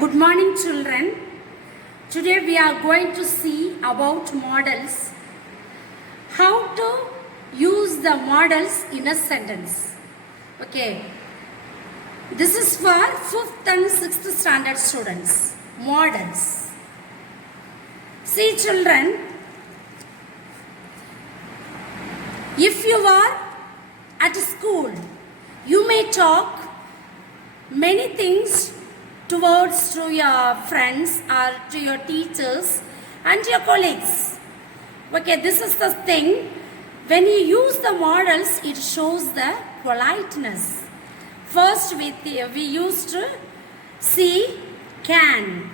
Good morning, children. Today we are going to see about models. How to use the models in a sentence. Okay. This is for 5th and 6th standard students. Models. See, children. If you are at school, you may talk many things towards to your friends or to your teachers and your colleagues. Okay, this is the thing. When you use the models, it shows the politeness. First, we used to see can.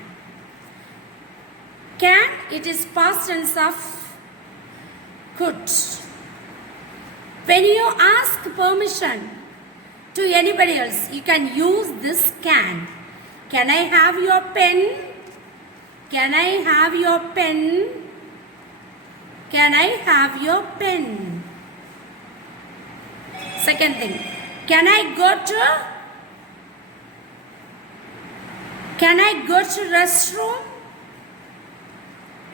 Can, it is past tense of could. When you ask permission to anybody else, you can use this can. Can I have your pen? Can I have your pen? Can I have your pen? Second thing. Can I go to restroom?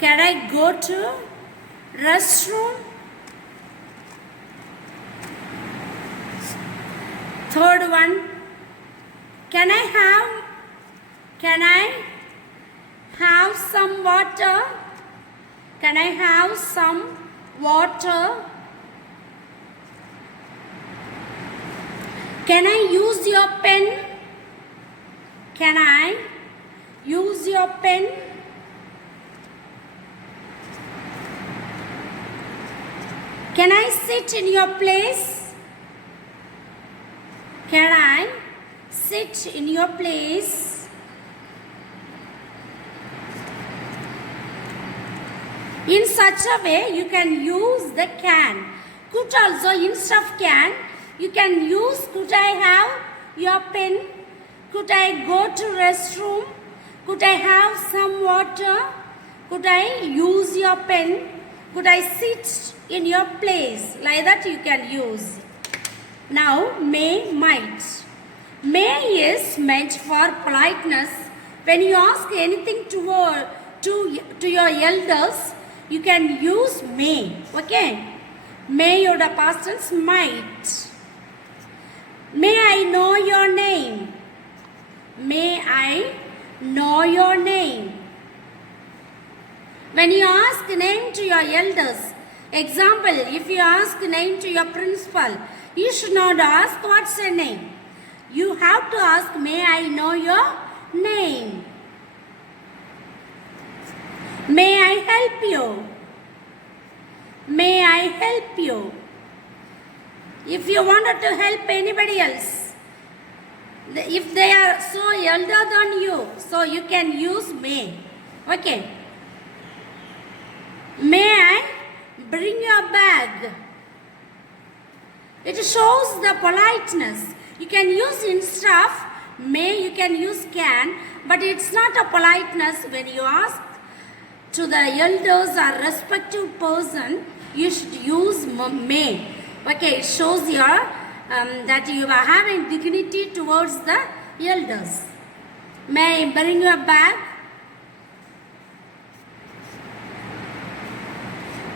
Can I go to restroom? Third one. Can I have some water? Can I have some water? Can I use your pen? Can I use your pen? Can I sit in your place? Can I sit in your place? In such a way, you can use the can. Could also, instead of can, you can use could I have your pen? Could I go to restroom? Could I have some water? Could I use your pen? Could I sit in your place? Like that you can use. Now, may, might. May is meant for politeness. When you ask anything to your elders, you can use may. Okay? May yoda past tense might. May I know your name? May I know your name? When you ask name to your elders, example, if you ask name to your principal, you should not ask what's your name. You have to ask, may I know your name? May I help you? May I help you? If you wanted to help anybody else, if they are so elder than you, so you can use may. Okay. May I bring your bag? It shows the politeness. You can use instead of may, you can use can, but it's not a politeness. When you ask to the elders or respective person, you should use may. Okay, it shows your that you are having dignity towards the elders. May I bring your bag?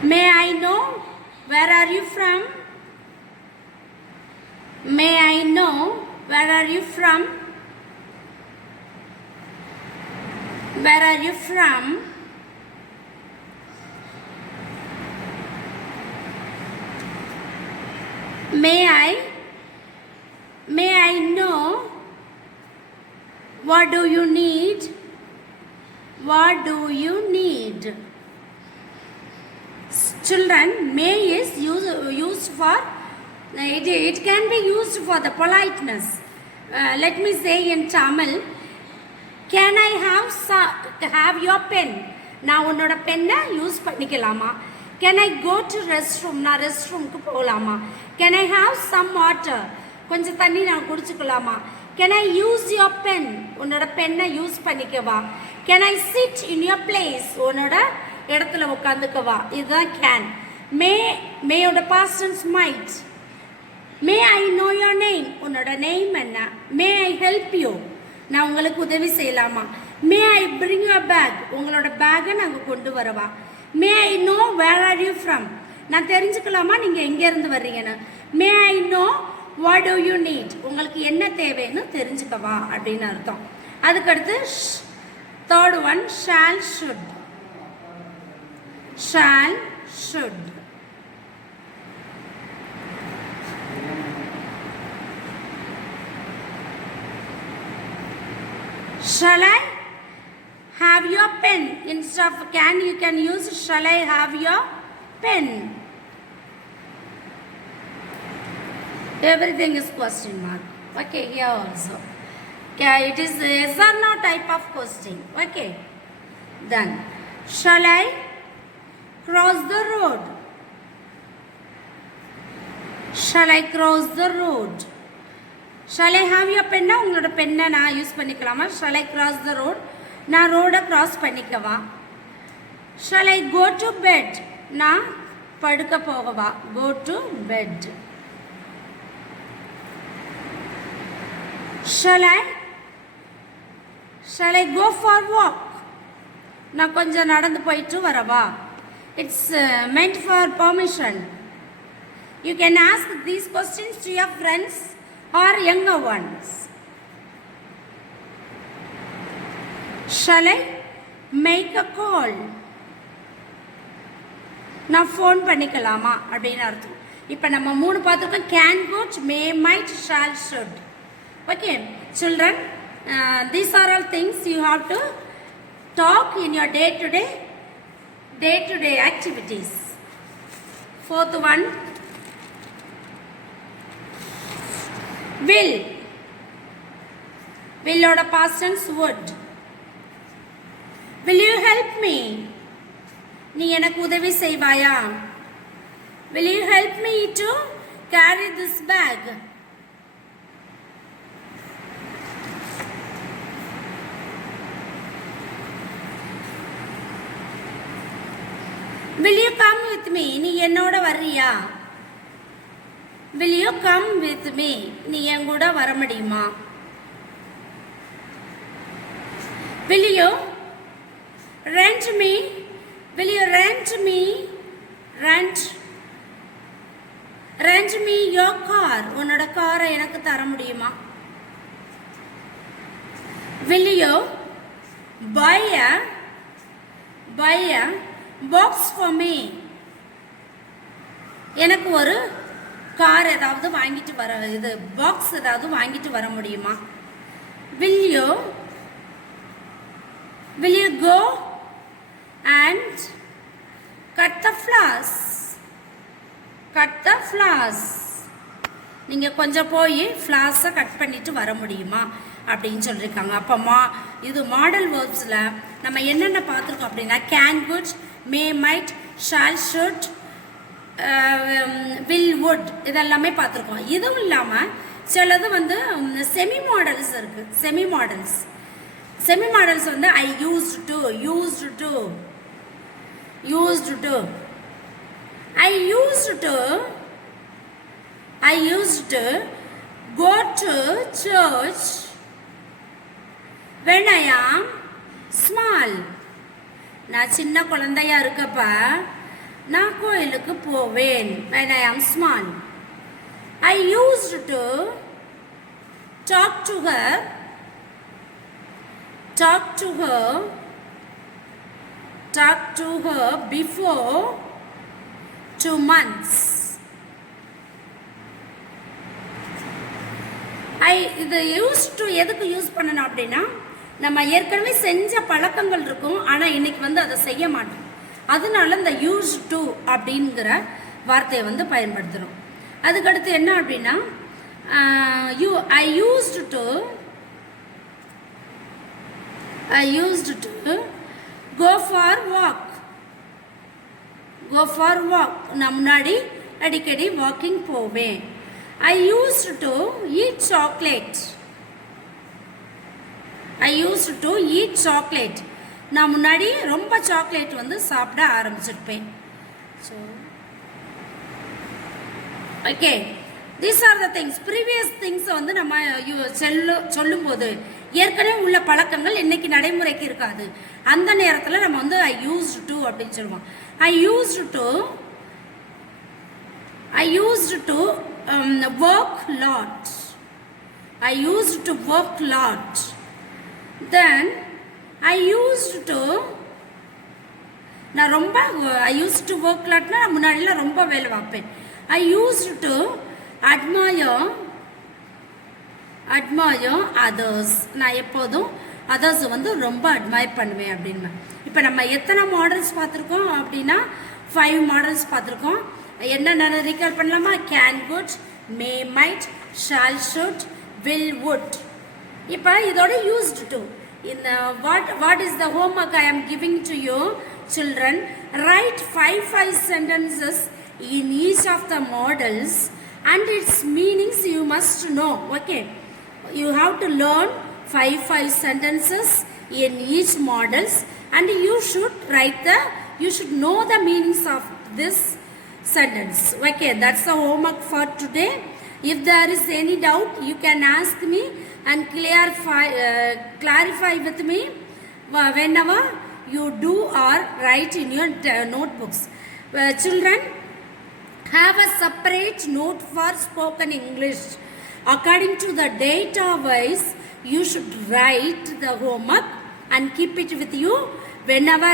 May I know where are you from? May I know where are you from? Where are you from? May I know what do you need? What do you need? Children, may is used for, it can be used for the politeness. Let me say in Tamil, can I have your pen? Now, unoda penna use pannikalama. Can I go to restroom? Na restroom ku pogalama. Can I have some water? Konja thanni na kudichukalama. Can I use your pen? Unoda penna use pannikava. Can I sit in your place? Unoda இடத்துல உட்காந்துக்கவா. இதுதான் can. May ஓட past tense might. May I know your name? உன்னோட name என்ன? May I help you? நான் உங்களுக்கு உதவி செய்யலாமா? May I bring your bag, உங்களோட பேக்கை நாங்கள் கொண்டு வரவா? May I know where are you from, நான் தெரிஞ்சுக்கலாமா நீங்கள் எங்கேருந்து வர்றீங்கன்னு? May I know what do you need, உங்களுக்கு என்ன தேவைன்னு தெரிஞ்சுக்கவா அப்படின்னு அர்த்தம். அதுக்கடுத்து third one shall should. Shall should. Shall I have your pen? Instead of can, you can use shall I have your pen? Everything is question mark. Okay, here also. Okay, it is yes or no type of question. Okay. Then, shall I cross the road? Shall I cross the road? Shall I have your pen? உங்களோட பெண்ணை நான் யூஸ் பண்ணிக்கலாமா? Shall I cross the road? நான் ரோடை கிராஸ் பண்ணிக்கவா? Shall I go to bed? நான் படுக்க போகவா? Go to bed. Shall I go for walk? நான் கொஞ்சம் நடந்து போயிட்டு வரவா? It's meant for permission. You can ask these questions to your friends or younger ones. Shall I make a call? நான் phone பண்ணிக்கலாமா அப்படின்னு அர்த்தம். இப்போ நம்ம 3 பார்த்துருக்கோம். Can, could, may, might, shall, should. Okay children, these are all things you have to talk in your day to day activities. Fourth one, will. Will oda past tense would. Will you help me? நீ எனக்கு உதவி செய்வாயா? Will you help me to carry this bag? Will you come with me? நீ என்னோட வர்றியா? Will you come with me? நீ என் கூட வர முடியுமா? Will you rent me? Will you rent me your car? உன்னோட காரை எனக்கு தர முடியுமா? Will you buy a box for me? எனக்கு ஒரு கார் ஏதாவது வாங்கிட்டு வர பாக்ஸ் ஏதாவது வாங்கிட்டு வர முடியுமா? Will you go and cut the flowers? நீங்கள் கொஞ்சம் போய் ஃப்ளார்ஸை கட் பண்ணிட்டு வர முடியுமா அப்படின்னு சொல்லியிருக்காங்க. அப்போ இது மாடல் வேர்ப்ஸில் நம்ம என்னென்ன பார்த்துருக்கோம் அப்படின்னா can, could, may, might, shall, should, will, would இதெல்லாமே பார்த்துருக்கோம். இதுவும் இல்லாமல் சிலது செமி மாடல்ஸ் இருக்குது. Semi modals I used to go to church when I am small. நான் சின்ன குழந்தையா இருக்கப்ப நான் கோயிலுக்கு போவேன். when I am small. I used to talk to her before 2 months. இது யூஸ் டு எதுக்கு யூஸ் பண்ணணும் அப்படின்னா நம்ம ஏற்கனவே செஞ்ச பழக்கங்கள் இருக்கும், ஆனால் இன்னைக்கு அதை செய்ய மாட்டோம். அதனால இந்த யூஸ் டு அப்படிங்கிற வார்த்தையை பயன்படுத்துகிறோம். அதுக்கடுத்து என்ன அப்படின்னா I used to go for walk. நான் முன்னாடி அடிக்கடி வாக்கிங் போவேன். I used to eat chocolate. நான் முன்னாடி ரொம்ப சாக்லேட் சாப்பிட ஆரம்பிச்சிருப்பேன். So okay, these are the things. Previous திங்ஸை நம்ம சொல்லும்போது ஏற்கனவே உள்ள பழக்கங்கள் இன்னைக்கு நடைமுறைக்கு இருக்காது. அந்த நேரத்தில் நம்ம வந்து ஐ யூஸ்டு டு அப்படின்னு சொல்லுவோம். I used to work lot. I used to work lot. Then I used to நான் ரொம்ப ஐ யூஸ் டு ஒர்க் லாட்னா நான் முன்னாடிலாம் ரொம்ப வேலை பார்ப்பேன். ஐ யூஸ் டு அட்மயர் அதர்ஸ். நான் எப்போதும் அதர்ஸ் வந்து ரொம்ப அட்மயர் பண்ணுவேன் அப்படின்னு. இப்போ நம்ம எத்தனை மாடல்ஸ் பார்த்துருக்கோம் அப்படின்னா 5 மாடல்ஸ் பார்த்துருக்கோம். என்னென்ன ரீகால் பண்ணலாமா? Can could, may might, shall should, will would. இப்போ இதோட யூஸ்டு டு இந்த வாட் இஸ் த ஹோம்ஒர்க் ஐ ஆம் giving to you children? Write 5 sentences in each of the models and its meanings you must know. Okay, you have to learn 5 sentences in each models and you should know the meanings of this sentence. Okay, that's the homework for today. If there is any doubt you can ask me and clarify with me whenever you do or write in your notebooks. Children, have a separate note for spoken English. According to the data wise, you should write the homework and keep it with you. Whenever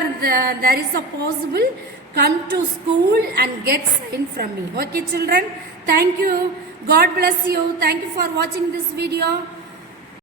there is a possible, come to school and get sign from me. Okay, children? Thank you. God bless you. Thank you for watching this video.